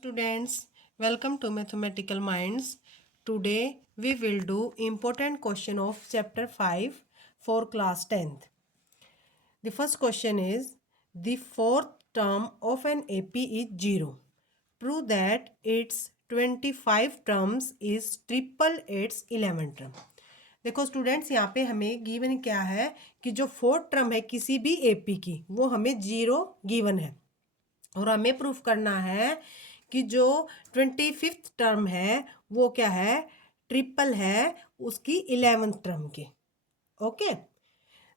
Students, welcome to Mathematical Minds. Today we will do important question of chapter 5 for class 10th. The first question is the fourth term of an AP is 0. Prove that its 25 terms is triple its 11 term. देखो students, यहाँ पे हमें given क्या है कि जो fourth term है किसी भी एपी की वो हमें 0 गिवन है और हमें प्रूफ करना है कि जो 25th टर्म है वो क्या है, ट्रिपल है उसकी 11th टर्म के. Okay,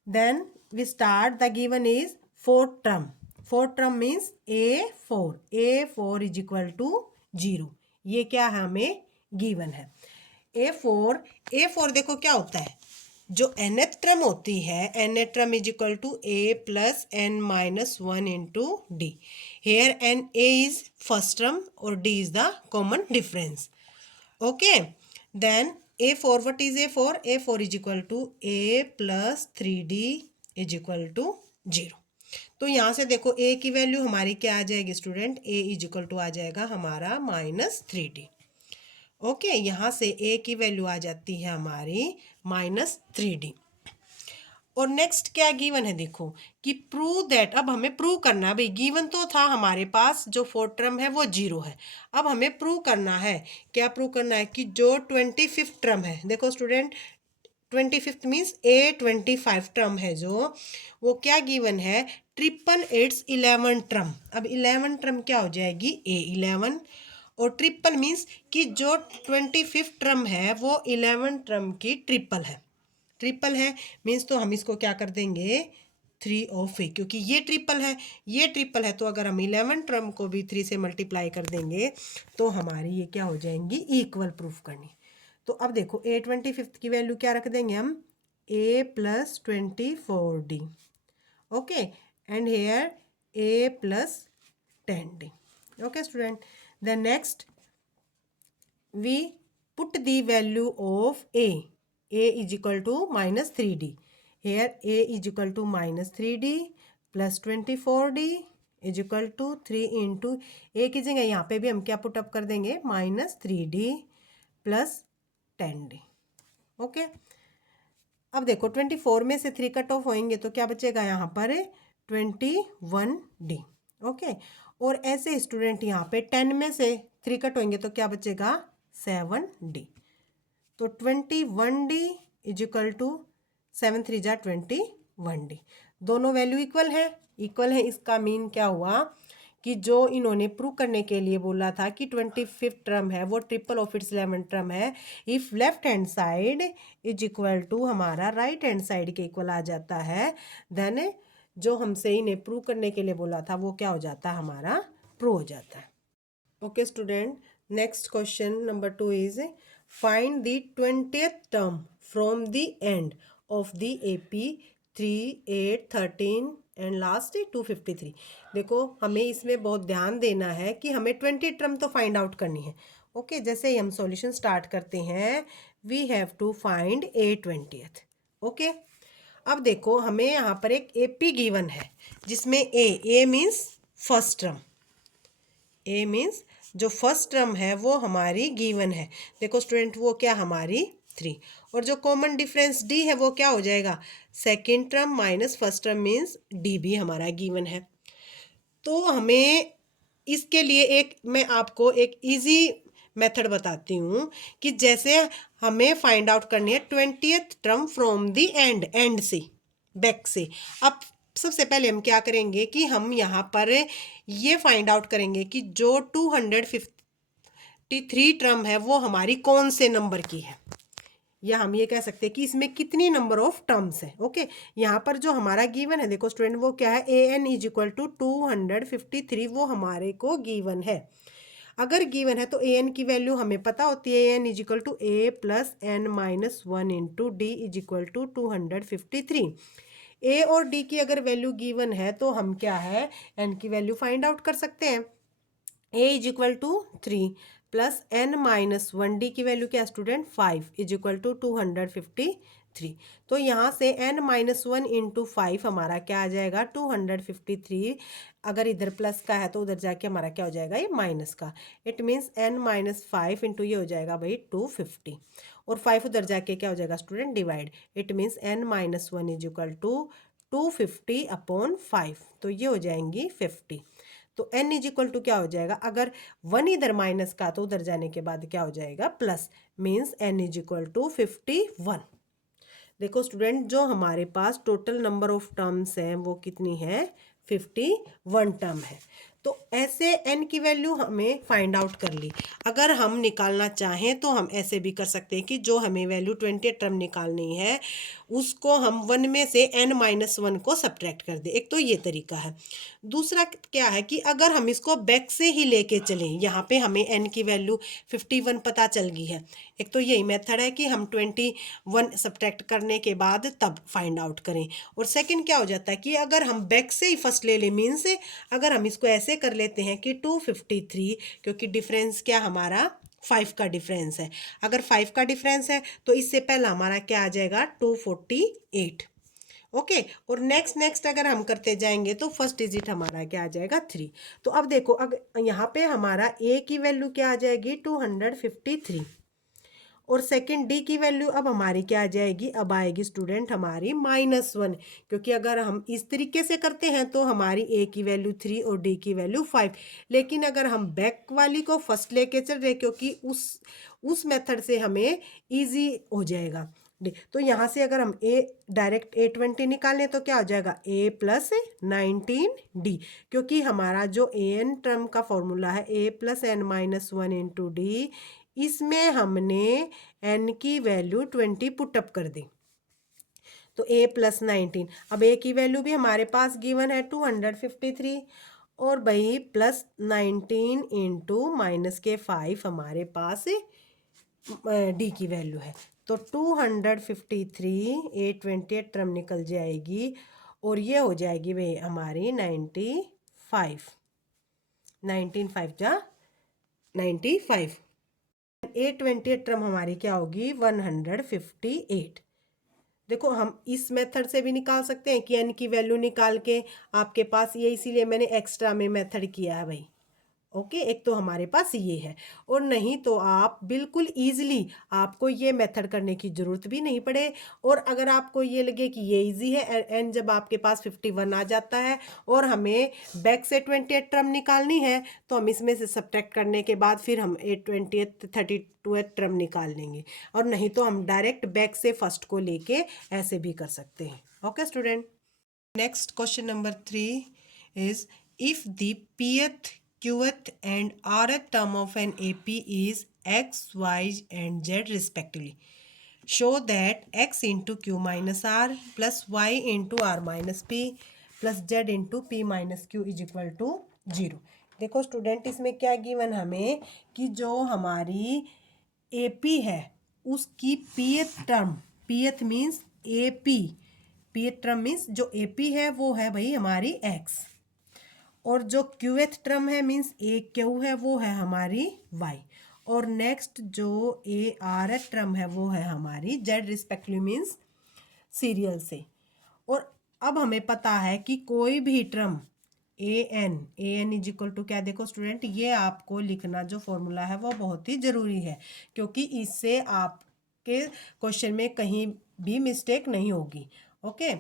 then we start. The given is fourth term means A4 is equal to 0. ये क्या है, हमें गिवन है. A4 देखो क्या होता है, जो nth टर्म होती है nth term is equal to A plus n minus 1 into d. Here n A is first term और D is the common difference. Okay, then A4 what is A4 is equal to A plus 3D is equal to 0. तो यहाँ से देखो A की value हमारी क्या आ जाएगी student, A is equal to आ जाएगा हमारा -3D. ओके, यहाँ से A की वैल्यू आ जाती है हमारी -3D. और नेक्स्ट क्या गिवन है, देखो कि प्रूव दैट. अब हमें प्रूव करना है, भाई गिवन तो था हमारे पास जो फोर्थ टर्म है वो 0 है. अब हमें प्रूव करना है, क्या प्रूव करना है कि जो 25th टर्म है, देखो student 25th means A25 term है जो, वो क्या गिवन है, ट्रिपल इट्स 11 टर्म. अब 11 टर्म क्या हो जाएगी, A11. और ट्रिपल मीन्स कि जो 25th टर्म है वो 11 टर्म की ट्रिपल है मीन्स तो हम इसको क्या कर देंगे 3 ऑफ ए, क्योंकि ये ट्रिपल है तो अगर हम 11 टर्म को भी 3 से मल्टीप्लाई कर देंगे तो हमारी ये क्या हो जाएंगी, इक्वल प्रूफ करनी. तो अब देखो A25 की वैल्यू क्या रख देंगे हम, A plus 24D. Okay, and here A plus 10D. Okay student, then next we put the value of A is equal to -3D. Here A is equal to -3D plus 24D is equal to 3 into A की जगह यहाँ पे भी हम क्या put up कर देंगे, -3D plus 10D. Okay, अब देखो 24 में से 3 कट ऑफ होएंगे तो क्या बचेगा यहाँ पर 21D. ओके, और ऐसे स्टूडेंट यहाँ पे 10 में से 3 कट होंगे तो क्या बचेगा 7D. तो 21D इज इक्वल टू 7 3 जा 21D. दोनों वैल्यू इक्वल है. इसका मीन क्या हुआ कि जो इन्होंने प्रूव करने के लिए बोला था कि 25th टर्म है वो ट्रिपल ऑफ इट्स 11 टर्म है, if left hand side is equal to हमारा राइट हैंड साइड के इक्वल आ जाता है, देन जो हमसे इन्हें प्रूव करने के लिए बोला था वो क्या हो जाता है, हमारा प्रूव हो जाता है. Okay student, next question number 2 is find the 20th term from the end of the AP 3 8 13 and last 253. देखो हमें इसमें बहुत ध्यान देना है कि हमें 20 टर्म तो फाइंड आउट करनी है. ओके, जैसे ही हम सॉल्यूशन स्टार्ट करते हैं we have to find A20th. Okay, अब देखो हमें यहाँ पर एक AP गिवन है जिसमें A means first term, A means जो फर्स्ट टर्म है वो हमारी गिवन है. देखो स्टूडेंट वो क्या हमारी 3, और जो कॉमन डिफरेंस D है वो क्या हो जाएगा, second term minus first term means D भी हमारा गिवन है. तो हमें इसके लिए मैं आपको एक इजी मेथड बताती हूँ कि जैसे हमें फाइंड आउट करनी है 20th term from the end से, बैक से. अब सबसे पहले हम क्या करेंगे कि हम यहाँ पर ये फाइंड आउट करेंगे कि जो 253 टर्म है वो हमारी कौन से नंबर की है, या हम ये कह सकते हैं कि इसमें कितनी नंबर ऑफ टर्म्स है. ओके, यहाँ पर जो हमारा गिवन है देखो स्टूडेंट वो क्या है, AN इज इक्वल टू 253, वो हमारे को गिवन है. अगर गिवन है तो AN की वैल्यू हमें पता होती है, AN is equal to A plus n minus 1 into D is equal to 253. A और D की अगर वैल्यू गिवन है तो हम क्या है, N की वैल्यू फाइंड आउट कर सकते हैं. A is equal to 3 plus n minus 1D की वैल्यू क्या स्टूडेंट 5 इज इक्वल टू 253. 3। तो यहाँ से n-1 इंटू 5 हमारा क्या आ जाएगा 253। अगर इधर प्लस का है तो उधर जाके हमारा क्या हो जाएगा ये माइनस का। इट मीन्स n-5 इंटू ये हो जाएगा भाई 250 और 5 उधर जाके क्या हो जाएगा student divide. It means n-1 is equal to 250 upon 5 तो ये हो जाएंगी 50। तो n इज इक्वल टू क्या हो जाएगा, अगर 1 इधर माइनस का तो उधर जाने के बाद क्या हो जाएगा plus, means n is equal to 51। देखो स्टूडेंट जो हमारे पास टोटल नंबर ऑफ टर्म्स हैं वो कितनी है 51 टर्म है। तो ऐसे n की वैल्यू हमें फाइंड आउट कर ली। अगर हम निकालना चाहें तो हम ऐसे भी कर सकते हैं कि जो हमें वैल्यू 20 टर्म निकालनी है उसको हम 1 में से n-1 को सब्ट्रैक्ट कर दें। एक तो ये तरीका है। दूसरा क्या है कि अगर हम इसको बैक से ही लेके चलें, यहाँ पे हमें n की वैल्यू 51 पता चल गई है। एक तो यही मेथड है कि हम 21 सब्ट्रैक्ट करने के बाद तब फाइंड आउट करें। और सेकंड क्या हो जाता है कि अगर हम बैक से ही फर्स्ट ले लें, मीन्स अगर हम इसको ऐसे कर लेते हैं कि 253, क्योंकि डिफरेंस क्या हमारा 5 का डिफरेंस है। अगर 5 का डिफरेंस है तो इससे पहला हमारा क्या आ जाएगा 248। ओके और नेक्स्ट अगर हम करते जाएंगे तो फर्स्ट डिजिट हमारा क्या आ जाएगा 3। तो अब देखो अगर यहाँ पे हमारा a की वैल्यू क्या आ जाएगी 253 और सेकंड डी की वैल्यू अब हमारी क्या आ जाएगी, अब आएगी स्टूडेंट हमारी -1, क्योंकि अगर हम इस तरीके से करते हैं तो हमारी ए की वैल्यू 3 और डी की वैल्यू 5। लेकिन अगर हम बैक वाली को फर्स्ट लेके चल रहे क्योंकि उस मेथड से हमें इजी हो जाएगा। तो यहाँ से अगर हम ए डायरेक्ट A20 निकालें तो क्या हो जाएगा a प्लस 19d, क्योंकि हमारा जो an टर्म का फॉर्मूला है a plus n-1 into D, इसमें हमने n की वैल्यू 20 पुटअप कर दी तो a प्लस 19। अब a की वैल्यू भी हमारे पास गिवन है 253 और भाई प्लस 19 इंटू माइनस के 5 हमारे पास d की वैल्यू है। तो 253 A28 टर्म निकल जाएगी और ये हो जाएगी भाई हमारी 95 जा 95। A28 टर्म हमारी क्या होगी 158। देखो हम इस मेथड से भी निकाल सकते हैं कि n की वैल्यू निकाल के आपके पास ये, इसीलिए मैंने एक्स्ट्रा में मेथड किया है भाई। ओके एक तो हमारे पास ये है, और नहीं तो आप बिल्कुल ईजिली आपको ये मेथड करने की ज़रूरत भी नहीं पड़े। और अगर आपको ये लगे कि ये इजी है एंड जब आपके पास 51 आ जाता है और हमें बैक से 28 टर्म निकालनी है तो हम इसमें से सब्ट्रैक्ट करने के बाद फिर हम 32 टर्म निकाल लेंगे, और नहीं तो हम डायरेक्ट बैक से फर्स्ट को लेके ऐसे भी कर सकते हैं। Okay student, next question number 3 is if the pth qth and rth term of an AP is x, y and z respectively. Show that x into q minus r plus y into r minus p plus z into p minus q is equal to 0। देखो student इसमें क्या given हमें कि जो हमारी AP है उसकी pth term, pth means AP, pth term means जो AP है वो है भाई हमारी x, और जो क्यूएथ टर्म है मीन्स ए क्यू है वो है हमारी वाई, और नेक्स्ट जो ए आर एथ टर्म है वो है हमारी जेड रिस्पेक्टिवली मीन्स सीरियल से। और अब हमें पता है कि कोई भी term a n is equal to क्या, देखो स्टूडेंट ये आपको लिखना जो फॉर्मूला है वो बहुत ही ज़रूरी है, क्योंकि इससे आपके क्वेश्चन में कहीं भी मिस्टेक नहीं होगी। ओके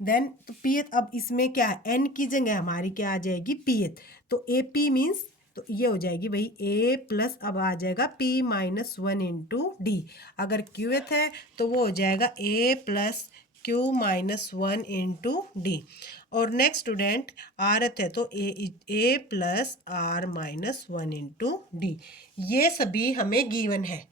देन तो पीएथ, अब इसमें क्या है एन की जगह हमारी क्या आ जाएगी पीएथ, तो ए पी मीन्स तो ये हो जाएगी भाई ए प्लस अब आ जाएगा p -1 इंटू डी। अगर क्यूएथ है तो वो हो जाएगा ए प्लस q -1 इंटू डी, और नेक्स्ट स्टूडेंट आरथ है तो ए प्लस r -1 इंटू डी। ये सभी हमें गिवन है।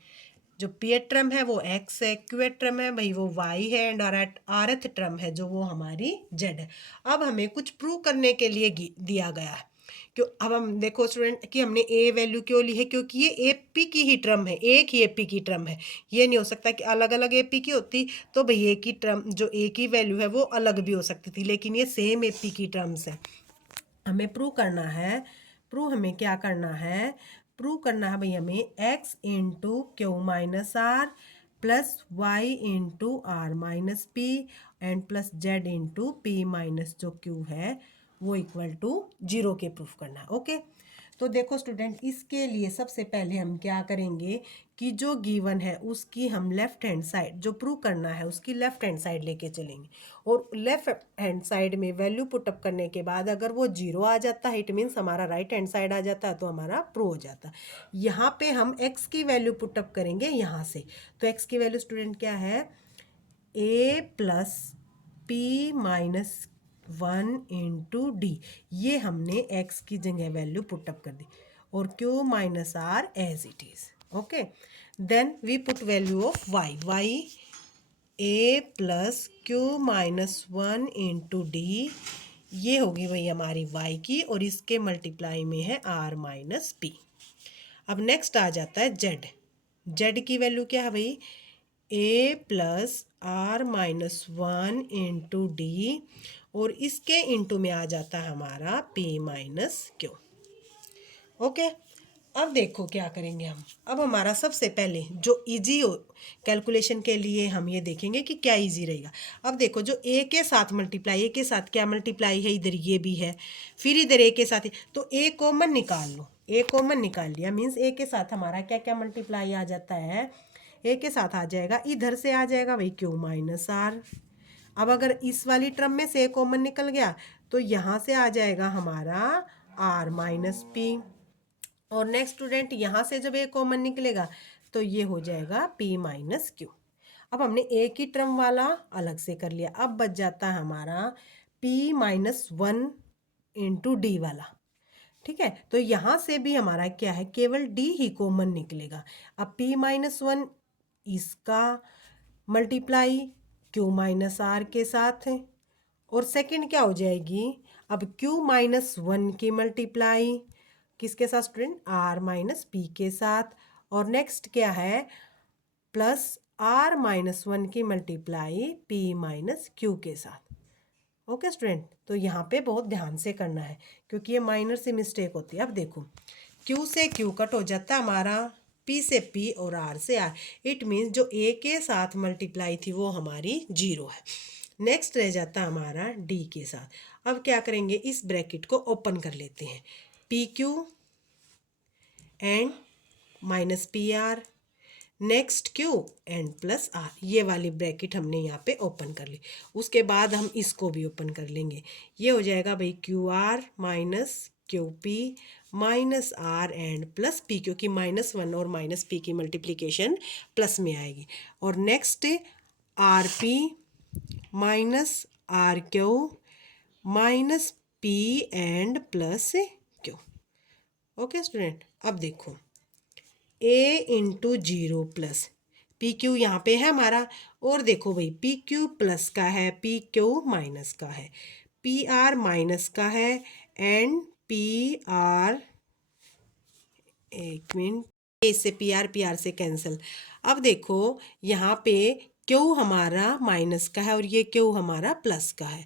जो पीएथ टर्म है वो x है, क्यूएथ टर्म है भाई वो y है, एंड आरथ टर्म है जो वो हमारी z है। अब हमें कुछ प्रूव करने के लिए दिया गया है। क्यों, अब हम देखो स्टूडेंट कि हमने a वैल्यू क्यों ली है, क्योंकि ये AP की ही टर्म है, एक ही AP की टर्म है। ये नहीं हो सकता कि अलग अलग AP की होती तो भाई एक ही टर्म जो a की वैल्यू है वो अलग भी हो सकती थी, लेकिन ये सेम AP की टर्म्स है। हमें प्रूव करना है, हमें क्या करना है, प्रूव करना है भाई हमें x into q minus r plus y into r minus p and plus z into p minus जो क्यू है वो इक्वल टू 0 के प्रूफ करना है। ओके, तो देखो स्टूडेंट, इसके लिए सबसे पहले हम क्या करेंगे कि जो गिवन है उसकी हम लेफ्ट हैंड साइड, जो प्रूव करना है उसकी लेफ्ट हैंड साइड लेके चलेंगे, और लेफ्ट हैंड साइड में वैल्यू पुटअप करने के बाद अगर वो 0 आ जाता है इट मीन्स हमारा राइट हैंड साइड आ जाता है, तो हमारा प्रूव हो जाता है। यहाँ पे हम x की वैल्यू पुटअप करेंगे यहाँ से, तो x की वैल्यू स्टूडेंट क्या है, a plus P minus 1 into d, ये हमने x की जगह वैल्यू पुटअप कर दी, और q minus r as it is. Okay, then we put value of y a plus q minus 1 into d, ये होगी भाई हमारी y की, और इसके मल्टीप्लाई में है r माइनस पी। अब नेक्स्ट आ जाता है z की वैल्यू क्या है भाई, a plus r minus 1 into d, और इसके इंटू में आ जाता है हमारा p माइनस क्यू। ओके, अब देखो क्या करेंगे हम। अब हमारा सबसे पहले जो इजी हो कैलकुलेशन के लिए हम ये देखेंगे कि क्या इजी रहेगा। अब देखो, जो a के साथ मल्टीप्लाई, a के साथ क्या मल्टीप्लाई है, इधर ये भी है, फिर इधर a के साथ, तो a कॉमन निकाल लो, a कॉमन निकाल लिया मीन्स a के साथ हमारा क्या क्या मल्टीप्लाई आ जाता है, a के साथ आ जाएगा, इधर से आ जाएगा भाई q माइनस आर। अब अगर इस वाली टर्म में से कॉमन निकल गया तो यहाँ से आ जाएगा हमारा r माइनस पी, और नेक्स्ट स्टूडेंट यहाँ से जब एक कॉमन निकलेगा तो ये हो जाएगा p माइनस क्यू। अब हमने एक ही टर्म वाला अलग से कर लिया, अब बच जाता है हमारा p माइनस 1 इंटू डी वाला। ठीक है, तो यहाँ से भी हमारा क्या है, केवल d ही कॉमन निकलेगा। अब p माइनस 1 इसका मल्टीप्लाई q माइनस आर के साथ है, और सेकंड क्या हो जाएगी, अब q माइनस 1 की मल्टीप्लाई किसके साथ स्टूडेंट, r माइनस पी के साथ, और नेक्स्ट क्या है, प्लस r माइनस 1 की मल्टीप्लाई p माइनस क्यू के साथ। ओके स्टूडेंट, तो यहाँ पे बहुत ध्यान से करना है क्योंकि ये माइनर से मिस्टेक होती है। अब देखो, q से q कट हो जाता है हमारा, p से p और r से r, इट मीन्स जो a के साथ मल्टीप्लाई थी वो हमारी 0 है। नेक्स्ट रह जाता हमारा d के साथ। अब क्या करेंगे, इस ब्रैकेट को ओपन कर लेते हैं, p q and minus p r, next q and plus r, ये वाली ब्रैकेट हमने यहाँ पे ओपन कर ली। उसके बाद हम इसको भी ओपन कर लेंगे, ये हो जाएगा भाई q r minus q p minus r and plus p, क्योंकि माइनस 1 और माइनस पी की मल्टीप्लिकेशन प्लस में आएगी, और next r p minus r q minus p and plus q. Okay student, अब देखो a into 0 plus p q यहाँ पे है हमारा, और देखो भाई पी क्यू प्लस का है, पी क्यू माइनस का है, पी आर माइनस का है, एंड पी आर, एक मिनट, ए से पी आर से कैंसिल। अब देखो यहाँ पे क्यू हमारा माइनस का है और ये क्यू हमारा प्लस का है,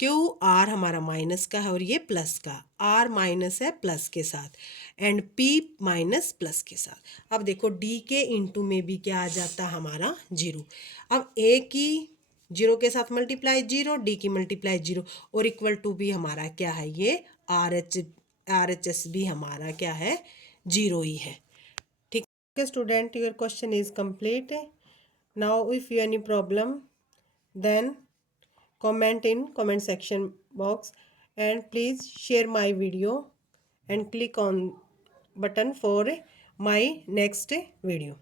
क्यू आर हमारा माइनस का है और ये प्लस का, आर माइनस है प्लस के साथ, एंड पी माइनस प्लस के साथ। अब देखो डी के इंटू में भी क्या आ जाता हमारा 0। अब ए की 0 के साथ मल्टीप्लाई 0, डी की मल्टीप्लाई 0, और इक्वल टू भी हमारा क्या है, ये आर एच एस भी हमारा क्या है, 0 ही है। ठीक है student, your question is complete. Now if you any problem then comment in comment section box, and please share my video and click on button for my next video.